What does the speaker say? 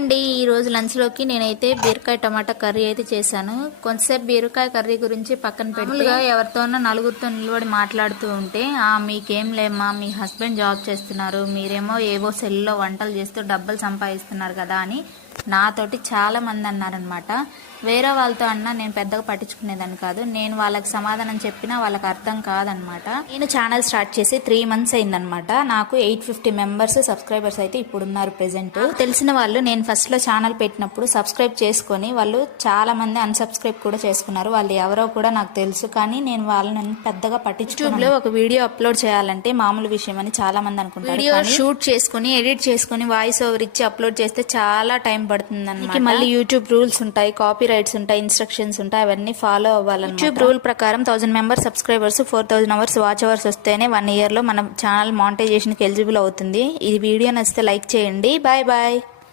అండి, ఈ రోజు లంచ్ లోకి నేనైతే బీరకాయ టమాటా కర్రీ అయితే చేశాను. కొంతసేపు బీరకాయ కర్రీ గురించి పక్కన పెట్టుగా ఎవరితోనో నలుగురితో నిలబడి మాట్లాడుతూ ఉంటే, మీకేం లేమ్మా, మీ హస్బెండ్ జాబ్ చేస్తున్నారు, మీరేమో ఏవో సెల్లో వంటలు చేస్తూ డబ్బులు సంపాదిస్తున్నారు కదా అని నాతోటి చాలా మంది అన్నారనమాట. వేరే వాళ్ళతో అన్నా నేను పెద్దగా పట్టించుకునేదాన్ని కాదు. నేను వాళ్ళకి సమాధానం చెప్పినా వాళ్ళకి అర్థం కాదనమాట. నేను ఛానల్ స్టార్ట్ చేసి 3 months అయిందనమాట. నాకు 850 మెంబర్స్ సబ్స్క్రైబర్స్ అయితే ఇప్పుడు ఉన్నారు ప్రెసెంట్. తెలిసిన వాళ్ళు నేను ఫస్ట్ లో ఛానల్ పెట్టినప్పుడు సబ్స్క్రైబ్ చేసుకొని వాళ్ళు చాలా మంది అన్సబ్స్క్రైబ్ కూడా చేసుకున్నారు. వాళ్ళు ఎవరో కూడా నాకు తెలుసు, కానీ నేను వాళ్ళని పెద్దగా పట్టించుకున్నాను. యూట్యూబ్ లో ఒక వీడియో అప్లోడ్ చేయాలంటే మామూలు విషయం అని చాలా మంది అనుకుంటారు. వీడియో షూట్ చేసుకుని ఎడిట్ చేసుకుని వాయిస్ ఓవర్ ఇచ్చి అప్లోడ్ చేస్తే చాలా టైం పడుతుంది అన్నమాట. మళ్ళీ యూట్యూబ్ రూల్స్ ఉంటాయి, కాపీ రైట్స్ ఉంటాయి, ఇన్స్ట్రక్షన్స్ ఉంటాయి, అవన్నీ ఫాలో అవ్వాలన్నమాట. యూట్యూబ్ రూల్ ప్రకారం 1000 members subscribers 4000 hours watch hours వస్తేనే 1 year లో మన ఛానల్ మానిటైజేషన్ కి ఎలిజిబుల్ అవుతుంది. ఈ వీడియో నచ్చితే లైక్ చేయండి. Bye bye.